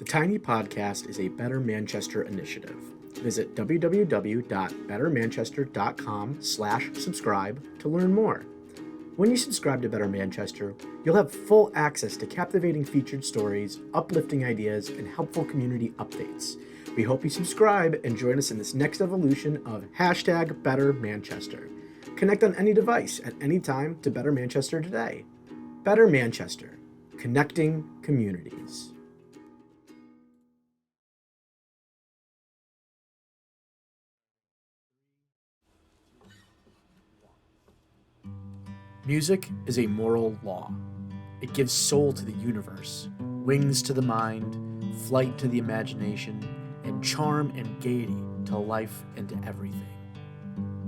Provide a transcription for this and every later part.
The Tiny Podcast is a Better Manchester initiative. Visit www.bettermanchester.com/subscribe to learn more. When you subscribe to Better Manchester, you'll have full access to captivating featured stories, uplifting ideas, and helpful community updates. We hope you subscribe and join us in this next evolution of #BetterManchester. Connect on any device at any time to Better Manchester today. Better Manchester, connecting communities. Music is a moral law. It gives soul to the universe, wings to the mind, flight to the imagination, and charm and gaiety to life and to everything.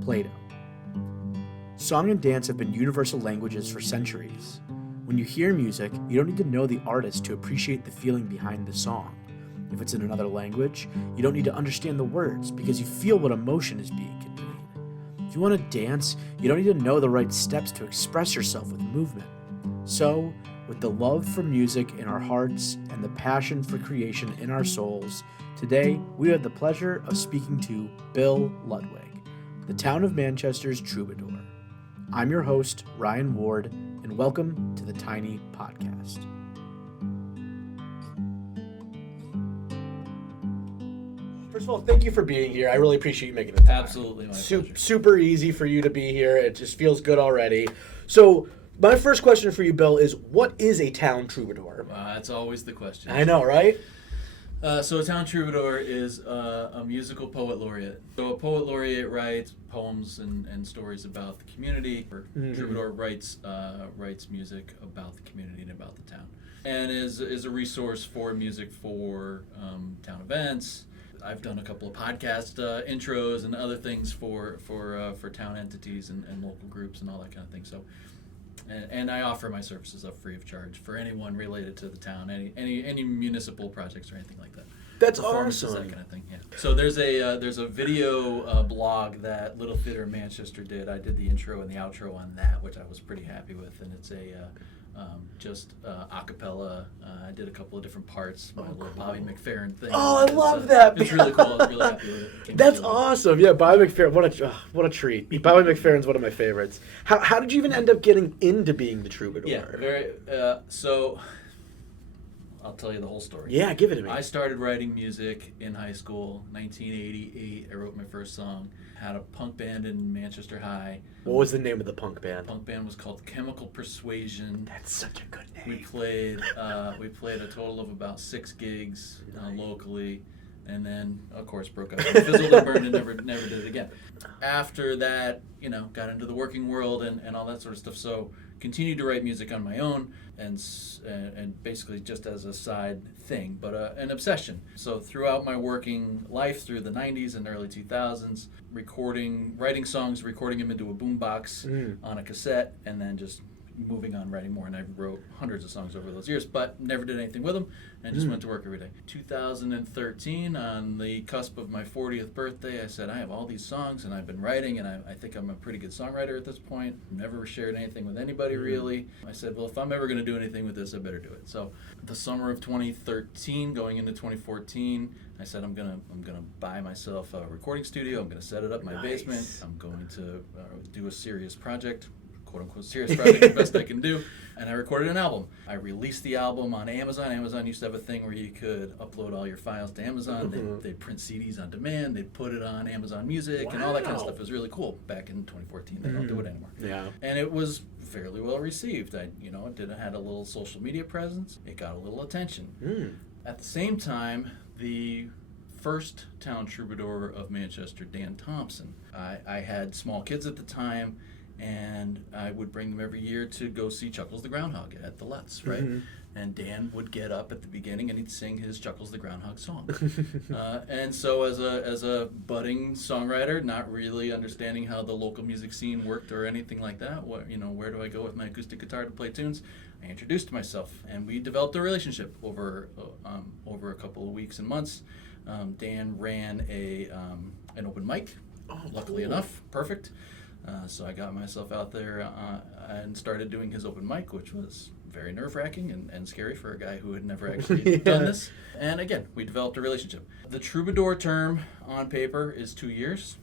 Plato. Song and dance have been universal languages for centuries. When you hear music, you don't need to know the artist to appreciate the feeling behind the song. If it's in another language, you don't need to understand the words because you feel what emotion is being conveyed. If you want to dance, you don't need to know the right steps to express yourself with movement. So, with the love for music in our hearts and the passion for creation in our souls, today we have the pleasure of speaking to Bill Ludwig, the town of Manchester's Troubadour. I'm your host, Ryan Ward, and welcome to the Tiny Podcast. First of all, thank you for being here. I really appreciate you making the time. Absolutely, my pleasure. Super easy for you to be here. It just feels good already. So, my first question for you, Bill, is what is a town troubadour? That's always the question. I know, right? So a town troubadour is a musical poet laureate. So a poet laureate writes poems and stories about the community. Troubadour writes music about the community and about the town, and is a resource for music for town events. I've done a couple of podcast intros and other things for town entities and local groups and all that kind of thing. So. And I offer my services up free of charge for anyone related to the town, any municipal projects or anything like that. That's Performances, awesome. that kind of thing. Yeah. So there's a video blog that Little Theater in Manchester did. I did the intro and the outro on that, which I was pretty happy with, and it's just a cappella. I did a couple of different parts. My little Bobby McFerrin thing. Oh, I love that. It's really cool. I was really happy with it. That's awesome. Yeah, Bobby McFerrin. What a treat. Bobby McFerrin's one of my favorites. How did you even end up getting into being the troubadour? Yeah, so I'll tell you the whole story. Yeah, give it to me. I started writing music in high school, 1988. I wrote my first song. Had a punk band in Manchester High. What was the name of the punk band? The punk band was called Chemical Persuasion. That's such a good name. We played a total of about 6 gigs locally, and then of course broke up, fizzled and burned, and never did it again. After that, got into the working world and all that sort of stuff. So continued to write music on my own and basically just as a side thing, but an obsession. So throughout my working life, through the 90s and early 2000s, writing songs, recording them into a boombox on a cassette, and then just moving on, writing more. And I wrote hundreds of songs over those years, but never did anything with them, and just went to work every day. 2013, on the cusp of my 40th birthday, I said, I have all these songs, and I've been writing, and I think I'm a pretty good songwriter at this point. Never shared anything with anybody, really. I said, well, if I'm ever going to do anything with this, I better do it. So the summer of 2013, going into 2014, I said, I'm gonna buy myself a recording studio. I'm gonna set it up in my basement. I'm going to do a serious project, quote unquote serious project, the best I can do. And I recorded an album. I released the album on Amazon. Amazon used to have a thing where you could upload all your files to Amazon. They'd print CDs on demand. They'd put it on Amazon Music and all that kind of stuff. It was really cool back in 2014. They don't do it anymore. Yeah. And it was fairly well received. It had a little social media presence. It got a little attention. At the same time, the first town troubadour of Manchester, Dan Thompson. I had small kids at the time, and I would bring them every year to go see Chuckles the Groundhog at the Lutz, right? And Dan would get up at the beginning and he'd sing his Chuckles the Groundhog song. And so as a budding songwriter, not really understanding how the local music scene worked or anything like that, where do I go with my acoustic guitar to play tunes? I introduced myself, and we developed a relationship over a couple of weeks and months. Dan ran an open mic, luckily enough, perfect. So I got myself out there and started doing his open mic, which was very nerve-wracking and scary for a guy who had never actually done this. And again, we developed a relationship. The Troubadour term on paper is 2 years.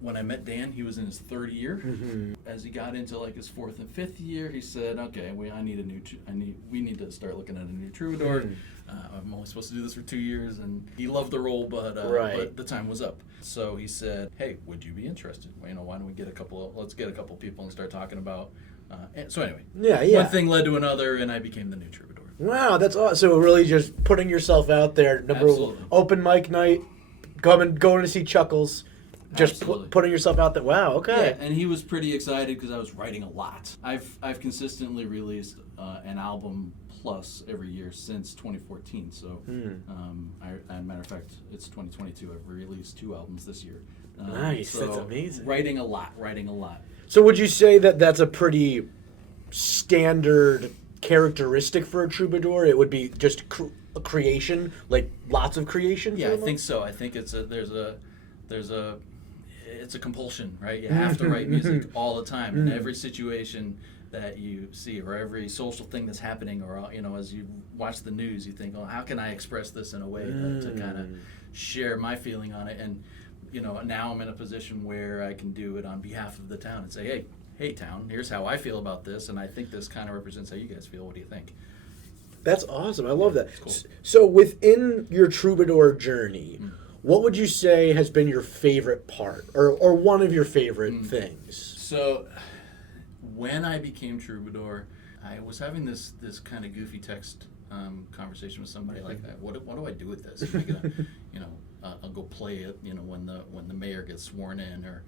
When I met Dan, he was in his third year. Mm-hmm. As he got into like his fourth and fifth year, he said, "Okay, we need to start looking at a new Troubadour. I'm only supposed to do this for 2 years." And he loved the role, but the time was up. So he said, "Hey, would you be interested? Well, why don't we let's get a couple people and start talking about." So anyway, one thing led to another, and I became the new Troubadour. Wow, that's awesome. So really, just putting yourself out there. Open mic night, going to see Chuckles. Just putting yourself out there. Wow. Okay. Yeah, and he was pretty excited because I was writing a lot. I've consistently released an album plus every year since 2014. So, matter of fact, it's 2022. I've released 2 albums this year. Nice. So that's amazing. Writing a lot. So would you say that that's a pretty standard characteristic for a troubadour? It would be just a creation, like lots of creation. Yeah, I think so. I think it's a compulsion, right? You have to write music all the time in every situation that you see, or every social thing that's happening, or as you watch the news, you think, "Oh, how can I express this in a way to kind of share my feeling on it?" And now I'm in a position where I can do it on behalf of the town and say, "Hey, town, here's how I feel about this, and I think this kind of represents how you guys feel. What do you think?" That's awesome. I love that. Cool. So within your troubadour journey. What would you say has been your favorite part, or one of your favorite things? So, when I became Troubadour, I was having this kind of goofy text conversation with somebody like, what do I do with this? Am I gonna, I'll go play it, when the mayor gets sworn in, or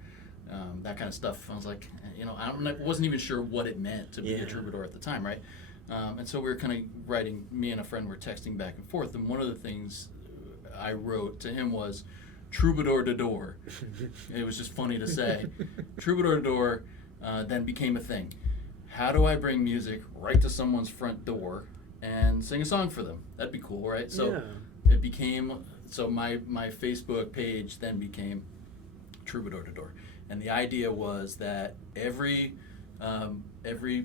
that kind of stuff. I was like, I wasn't even sure what it meant to be a Troubadour at the time, right? And so we were kind of writing. Me and a friend were texting back and forth, and one of the things I wrote to him was Troubadour to door. It was just funny to say. Troubadour to door then became a thing. How do I bring music right to someone's front door and sing a song for them? That'd be cool, right? So it became, my Facebook page then became Troubadour to door. And the idea was that every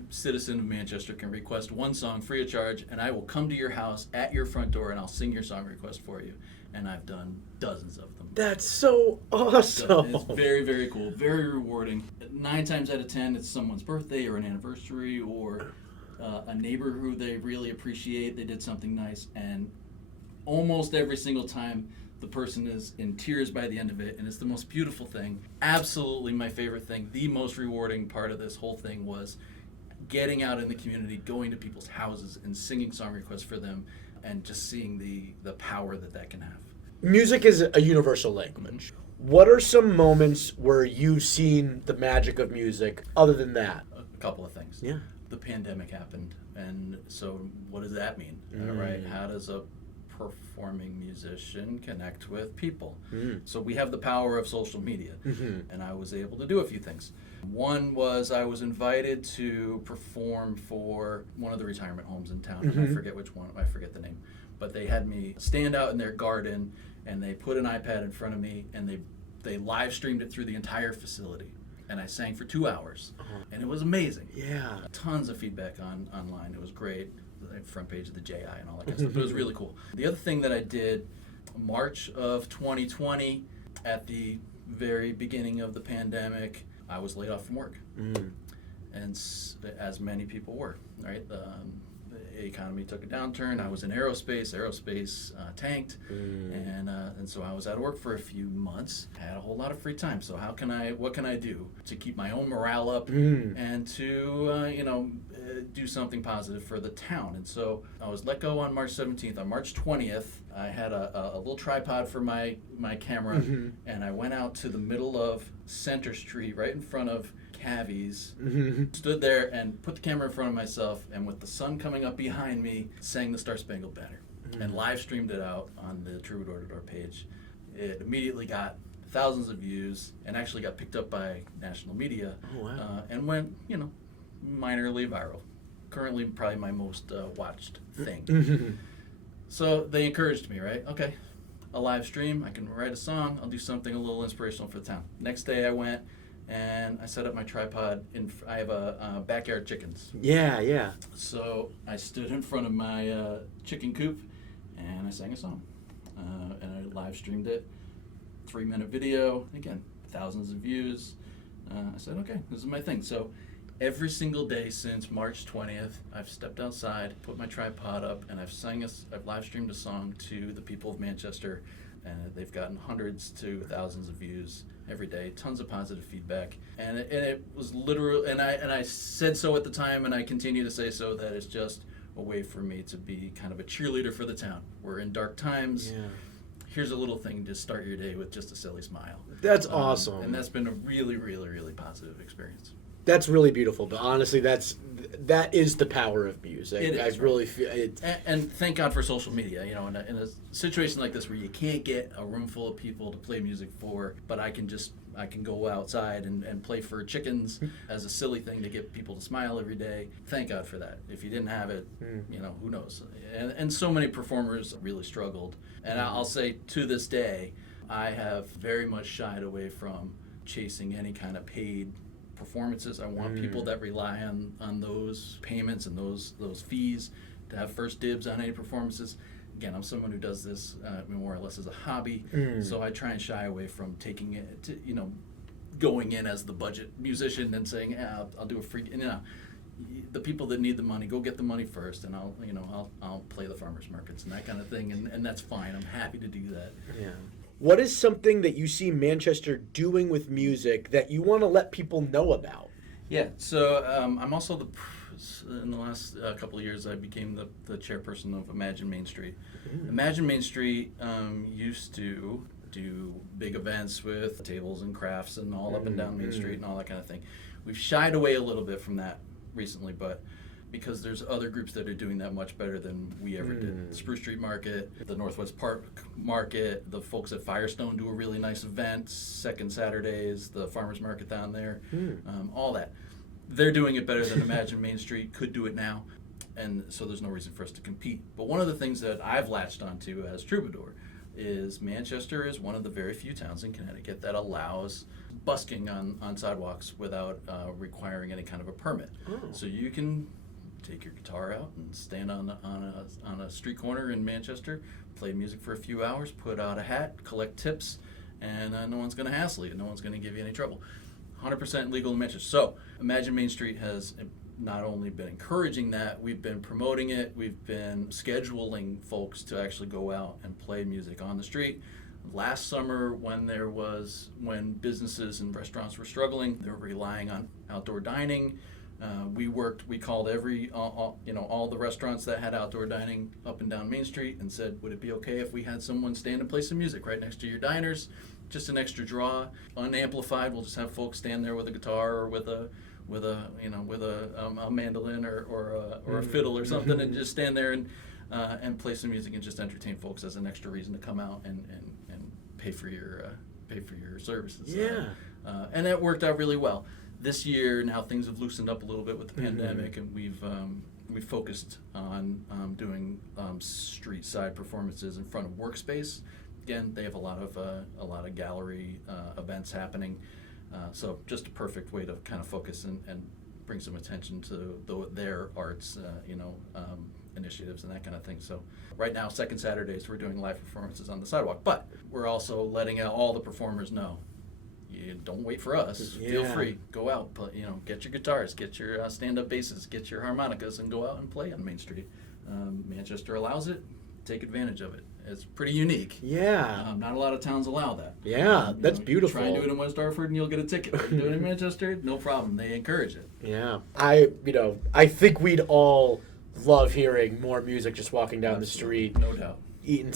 citizen of Manchester can request one song free of charge, and I will come to your house at your front door and I'll sing your song request for you. And I've done dozens of them. That's so awesome. So it's very, very cool, very rewarding. 9 times out of 10, it's someone's birthday or an anniversary, or a neighbor who they really appreciate. They did something nice, and almost every single time the person is in tears by the end of it, and it's the most beautiful thing. Absolutely my favorite thing. The most rewarding part of this whole thing was getting out in the community, going to people's houses and singing song requests for them, and just seeing the power that can have. Music is a universal language. What are some moments where you've seen the magic of music other than that? A couple of things. Yeah. The pandemic happened, and so what does that mean? Right? How does a performing musician connect with people? So we have the power of social media, and I was able to do a few things. One was I was invited to perform for one of the retirement homes in town, and I forget which one, I forget the name, but they had me stand out in their garden, and they put an iPad in front of me, and they live streamed it through the entire facility, and I sang for 2 hours, and it was amazing. Yeah. Tons of feedback online. It was great. The front page of the JI and all that kind of stuff. But it was really cool. The other thing that I did, March of 2020, at the very beginning of the pandemic, I was laid off from work. And as many people were, right? The economy took a downturn. I was in aerospace tanked, and so I was out of work for a few months. Had a whole lot of free time. So what can I do to keep my own morale up and to do something positive for the town? And so I was let go on March 17th. On March 20th, I had a little tripod for my camera, and I went out to the middle of Center Street, right in front of Cavies, stood there and put the camera in front of myself, and with the sun coming up behind me, sang the Star Spangled Banner, and live streamed it out on the Troubadour to Door page. It immediately got thousands of views, and actually got picked up by national media. Oh, wow. And went, minorly viral. Currently, probably my most watched thing. So they encouraged me, right? Okay, a live stream, I can write a song, I'll do something a little inspirational for the town. Next day I went and I set up my tripod. I have a backyard chickens. Yeah. So I stood in front of my chicken coop, and I sang a song, and I live streamed it. 3-minute video. Again, thousands of views. I said, okay, this is my thing. So every single day since March 20th, I've stepped outside, put my tripod up, and I've live streamed a song to the people of Manchester, and they've gotten hundreds to thousands of views every day, tons of positive feedback, and it was literal. And I said so at the time, and I continue to say so, that it's just a way for me to be kind of a cheerleader for the town. We're in dark times. Yeah. Here's a little thing to start your day with, just a silly smile. That's awesome. And that's been a really, really, really positive experience. That's really beautiful, but honestly, that is the power of music. It is, I really feel it. And thank God for social media. You know, in a situation like this where you can't get a room full of people to play music for, but I can go outside and play for chickens as a silly thing to get people to smile every day. Thank God for that. If you didn't have it, you know, who knows? And so many performers really struggled. And I'll say to this day, I have very much shied away from chasing any kind of paid performances. I want people that rely on those payments and those fees to have first dibs on any performances. Again, I'm someone who does this more or less as a hobby, so I try and shy away from taking it to, you know, going in as the budget musician and saying, I'll do a free, you know, the people that need the money, go get the money first, and I'll play the farmers markets and that kind of thing, and that's fine. I'm happy to do that. Yeah. What is something that you see Manchester doing with music that you want to let people know about? Yeah, so I'm also in the last couple of years, I became the chairperson of Imagine Main Street. Imagine Main Street used to do big events with tables and crafts and all up and down Main Street and all that kind of thing. We've shied away a little bit from that recently, but because there's other groups that are doing that much better than we ever did. The Spruce Street Market, the Northwest Park Market, the folks at Firestone do a really nice event, second Saturdays, the farmers market down there, all that. They're doing it better than Imagine Main Street could do it now, and so there's no reason for us to compete. But one of the things that I've latched onto as Troubadour is Manchester is one of the very few towns in Connecticut that allows busking on sidewalks without requiring any kind of a permit. So you can take your guitar out and stand on a street corner in Manchester, play music for a few hours, put out a hat, collect tips, and no one's going to hassle you. No one's going to give you any trouble. 100% legal in Manchester. So Imagine Main Street has not only been encouraging that, we've been promoting it, we've been scheduling folks to actually go out and play music on the street. Last summer, when businesses and restaurants were struggling, they were relying on outdoor dining. We called all the restaurants that had outdoor dining up and down Main Street and said, would it be okay if we had someone stand and play some music right next to your diners? Just an extra draw, unamplified. We'll just have folks stand there with a guitar or with a mandolin or a fiddle or something, and just stand there and play some music and just entertain folks as an extra reason to come out and pay for your services. Yeah. And that worked out really well. This year, now things have loosened up a little bit with the pandemic, and we've focused on doing street side performances in front of Workspace. Again, they have a lot of gallery events happening, so just a perfect way to kind of focus and bring some attention to their arts, initiatives and that kind of thing. So right now, second Saturdays, we're doing live performances on the sidewalk, but we're also letting out all the performers know, you don't wait for us. Feel free, go out, get your guitars, get your stand-up basses, get your harmonicas, and go out and play on Main Street. Manchester allows it. Take advantage of it. It's pretty unique. Yeah. Not a lot of towns allow that. Yeah, that's beautiful. Try and do it in West Dartford and you'll get a ticket. Do it in Manchester, no problem. They encourage it. Yeah. I think we'd all love hearing more music just walking down the street. No doubt. Eating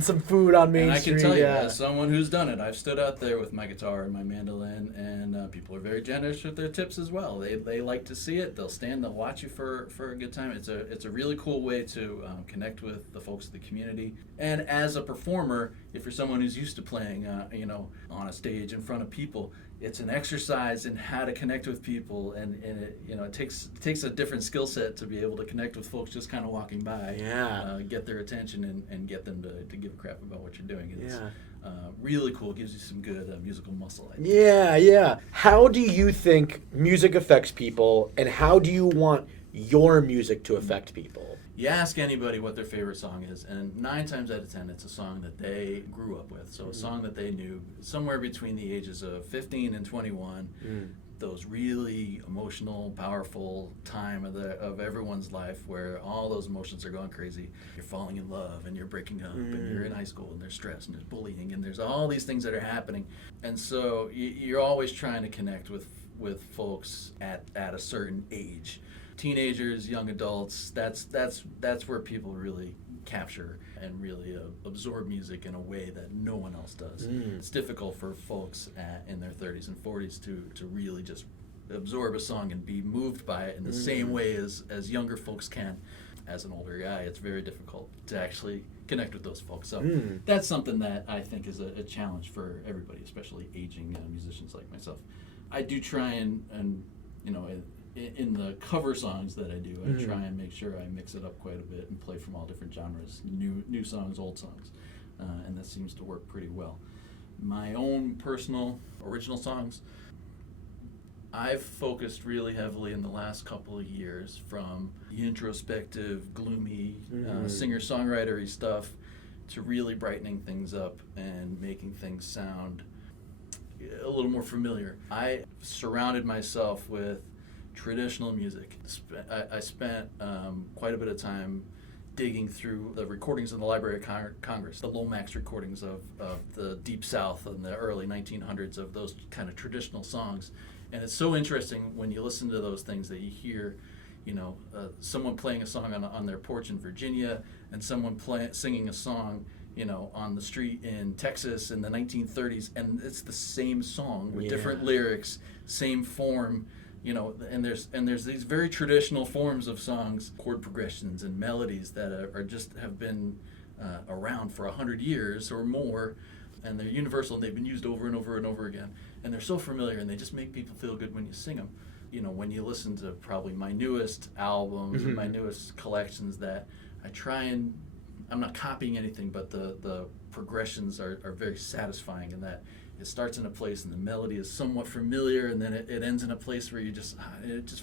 some food on Main Street. And I can tell you, as someone who's done it, I've stood out there with my guitar and my mandolin, and people are very generous with their tips as well. They like to see it. They'll stand. They'll watch you for a good time. It's a really cool way to connect with the folks of the community. And as a performer, if you're someone who's used to playing, on a stage in front of people, it's an exercise in how to connect with people, and it, it takes a different skill set to be able to connect with folks just kind of walking by. Yeah. Get their attention and get them to give a crap about what you're doing. And Yeah. It's really cool. It gives you some good musical muscle, I think. Yeah. How do you think music affects people, and how do you want your music to affect people? You ask anybody what their favorite song is, and 9 times out of 10, it's a song that they grew up with. So a song that they knew somewhere between the ages of 15 and 21. Those really emotional, powerful time of everyone's life where all those emotions are going crazy. You're falling in love, and you're breaking up, and you're in high school, and there's stress, and there's bullying, and there's all these things that are happening. And so you're always trying to connect with folks at a certain age. Teenagers, young adults, that's where people really capture and really absorb music in a way that no one else does. It's difficult for folks in their 30s and 40s to really just absorb a song and be moved by it in the same way as younger folks can. As an older guy, it's very difficult to actually connect with those folks. So that's something that I think is a challenge for everybody, especially aging musicians like myself. I do try and in the cover songs that I do, I try and make sure I mix it up quite a bit and play from all different genres, new songs, old songs, and that seems to work pretty well. My own personal original songs, I've focused really heavily in the last couple of years from the introspective, gloomy, singer-songwriter-y stuff to really brightening things up and making things sound a little more familiar. I surrounded myself with traditional music. I spent quite a bit of time digging through the recordings in the Library of Congress, the Lomax recordings of the Deep South in the early 1900s of those kind of traditional songs. And it's so interesting when you listen to those things that you hear, someone playing a song on their porch in Virginia and someone singing a song, on the street in Texas in the 1930s, and it's the same song with different lyrics, same form. And there's these very traditional forms of songs, chord progressions and melodies that have been around for 100 years or more, and they're universal and they've been used over and over and over again, and they're so familiar and they just make people feel good when you sing them. When you listen to probably my newest albums and my newest collections, that I try and I'm not copying anything, but the progressions are very satisfying in that it starts in a place and the melody is somewhat familiar, and then it ends in a place where it just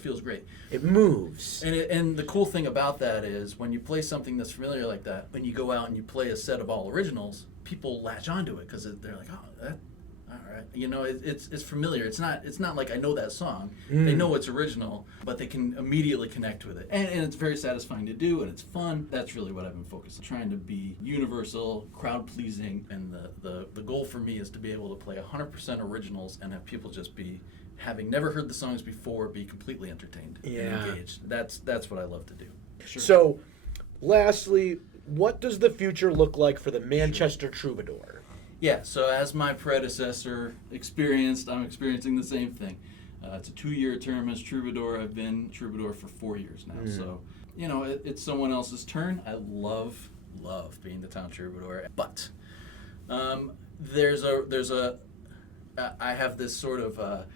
feels great. It moves. And the cool thing about that is when you play something that's familiar like that, when you go out and you play a set of all originals, people latch onto it because they're like, oh, that, all right. It's familiar. It's not like I know that song. They know it's original, but they can immediately connect with it. And it's very satisfying to do, and it's fun. That's really what I've been focused on, trying to be universal, crowd-pleasing, and the goal for me is to be able to play 100% originals and have people just be, having never heard the songs before, be completely entertained and engaged. That's what I love to do. Sure. So, lastly, what does the future look like for the Manchester Troubadour? Yeah, so as my predecessor experienced, I'm experiencing the same thing. It's a 2-year term as Troubadour. I've been Troubadour for 4 years now. So, it's someone else's turn. I love being the town Troubadour. But I have this sort of,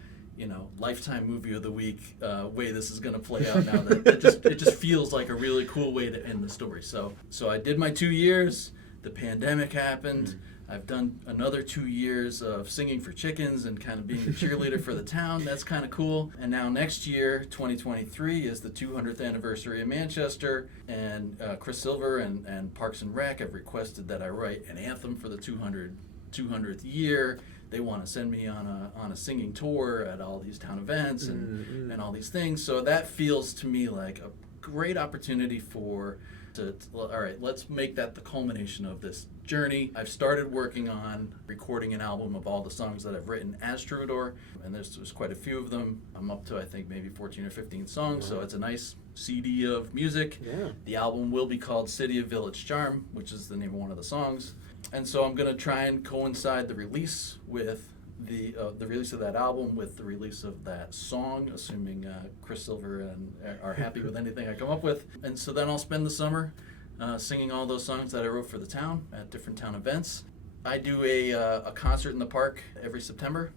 Lifetime Movie of the Week way this is going to play out now. That it just feels like a really cool way to end the story. So I did my 2 years. The pandemic happened. I've done another 2 years of singing for chickens and kind of being the cheerleader for the town. That's kind of cool. And now next year, 2023, is the 200th anniversary of Manchester. And Chris Silver and Parks and Rec have requested that I write an anthem for the 200th year. They want to send me on a singing tour at all these town events and all these things. So that feels to me like a great opportunity all right, let's make that the culmination of this journey. I've started working on recording an album of all the songs that I've written as Troubadour, and there's quite a few of them. I'm up to, I think, maybe 14 or 15 songs, so it's a nice CD of music. Yeah. The album will be called City of Village Charm, which is the name of one of the songs. And so I'm going to try and coincide the release with the release of that album with the release of that song, assuming Chris Silver are happy with anything I come up with. And so then I'll spend the summer singing all those songs that I wrote for the town at different town events. I do a concert in the park every September.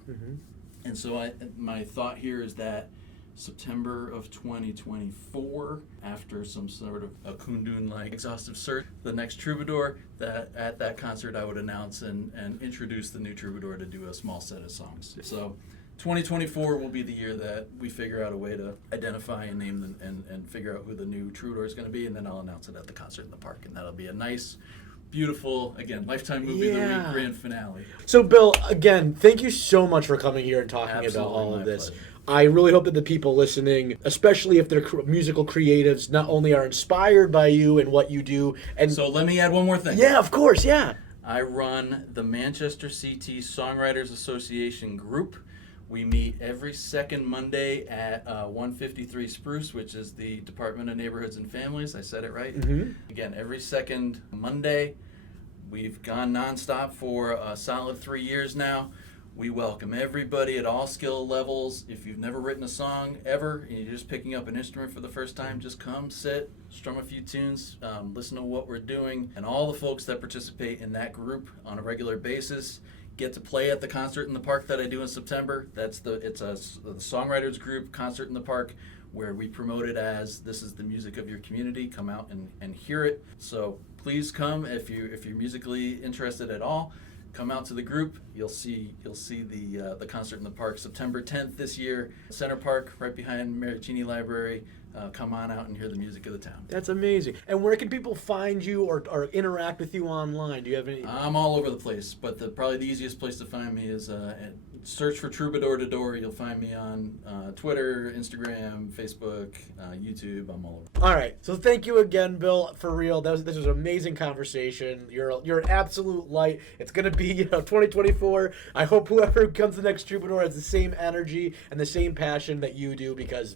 And so my thought here is that September of 2024, after some sort of a Kundun-like exhaustive search, the next Troubadour, that at that concert I would announce and introduce the new Troubadour to do a small set of songs. So 2024 will be the year that we figure out a way to identify and name them and figure out who the new Troubadour is going to be, and then I'll announce it at the concert in the park, and that'll be a nice, beautiful, again, Lifetime Movie of the Week grand finale. So, Bill, again, thank you so much for coming here and talking about all of this. Pleasure. I really hope that the people listening, especially if they're musical creatives, not only are inspired by you and what you do. And so let me add one more thing. Yeah, of course, yeah. I run the Manchester CT Songwriters Association group. We meet every second Monday at 153 Spruce, which is the Department of Neighborhoods and Families. I said it right. Mm-hmm. Again, every second Monday. We've gone nonstop for a solid 3 years now. We welcome everybody at all skill levels. If you've never written a song ever and you're just picking up an instrument for the first time, just come, sit, strum a few tunes, listen to what we're doing. And all the folks that participate in that group on a regular basis get to play at the concert in the park that I do in September. It's a Songwriters group concert in the park where we promote it as this is the music of your community. Come out and hear it. So please come if you're musically interested at all. Come out to the group. You'll see the concert in the park September 10th this year, Center Park, right behind Maricini Library. Come on out and hear the music of the town. That's amazing. And where can people find you or interact with you online? Do you have any? I'm all over the place, but probably the easiest place to find me is search for Troubadour to Door. You'll find me on Twitter, Instagram, Facebook, YouTube. I'm all over. All right. So thank you again, Bill. For real, this was an amazing conversation. You're an absolute light. It's gonna be 2024. I hope whoever comes the next Troubadour has the same energy and the same passion that you do, because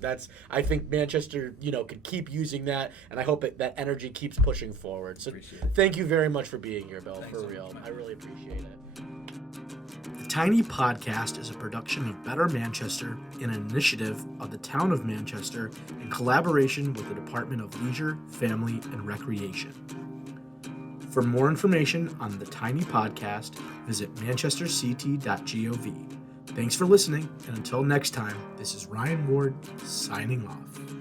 I think Manchester could keep using that, and I hope that energy keeps pushing forward. So thank you very much for being here, Bill. Thanks for real. I really appreciate it. The Tiny Podcast is a production of Better Manchester, an initiative of the Town of Manchester in collaboration with the Department of Leisure, Family, and Recreation. For more information on the Tiny Podcast, visit manchesterct.gov. Thanks for listening, and until next time, this is Ryan Ward signing off.